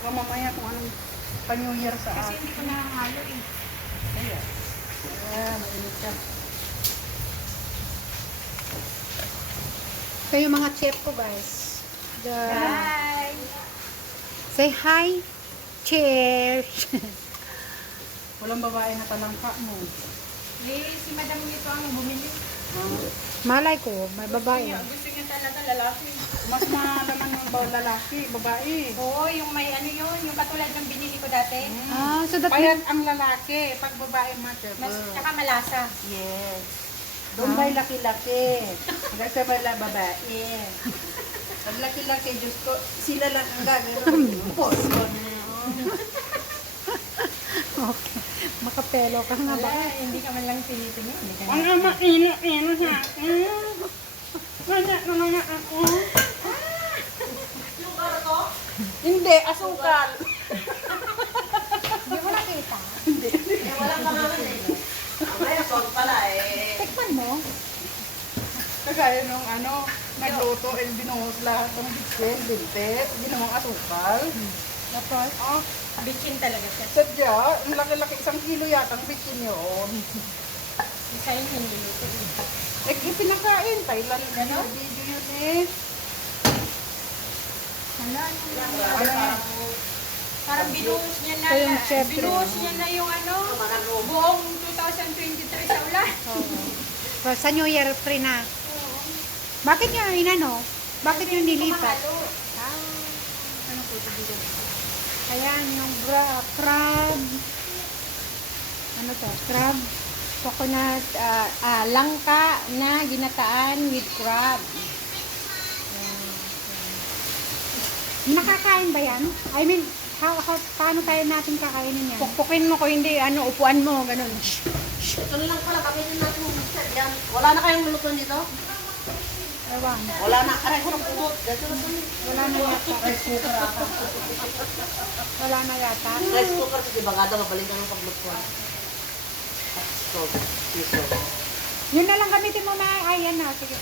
ka mamaya kung anong pa-New Year sa Kasi akin. hindi ko nakahalo eh. Kaya. Mainit ka. Ito yung mga chef ko, guys. Bye! Say hi. Cheers. Walang babae na talangka mo. Eh, si madam nito ang bumili. Malay ko, may babae. Gusto niya talaga lalaki. Mas malaman ng lalaki, babae. Oo, yung may ano yun, yung katulad ng binili ko dati. Ah, so that Payat ang lalaki, pag babae mature. Mas, tsaka malasa. Yes. Doon ba'y laki-laki? Hanggang sa bala babae. Pag laki-laki, Diyos ko, sila lang ang gagawin. Poso na yun. okay. Makapelo ka nga ba? Wala, hindi ka man lang tinitingin. Hindi ka Ang ama, ino sa akin. Wala naman na ako. Hindi, asukal. Hindi ko nakita. Walang pangalan eh. Ngayon, wag pala eh. Tikman mo. Kagaya nung nagluto, binuhos lahat ng bitsin, bintet, ginawang asukal. Tapos, Bitchin talaga siya. sadya, ang laki-laki, 1 kilo yata ang bitsin yun. Isa yung hinilito. Ipinakain, Thailand, video yun eh. Hala, ano lang. Ano yan? Parang binuhos niya na. Ito yung chef. Binuhos niya na yung buong 2023 sa ulan. So, sa New Year, free na. Bakit nyo inano? Bakit nyo nilipat? Ano po ito dito? Ayan, yung crab. Ano to? Crab. Coconut, langka na ginataan with crab. Ayan. Nakakain ba yan? I mean, paano tayo natin kakainin yan? Pukpukin mo ko hindi, upuan mo, ganun. Ito na lang pala, kapitin natin yung mixer. Yan. Wala na kayong lulutuan dito? Ewan. Wala na. Aray ko ng pudot. Ganito na saan. Wala na yata. Rice cooker ata. Wala na yata. Rice cooker, kasi bagada, mabalikan ng paglutuan. Stove. Piso. Yun na lang gamitin mo na. Ayan na. Sige.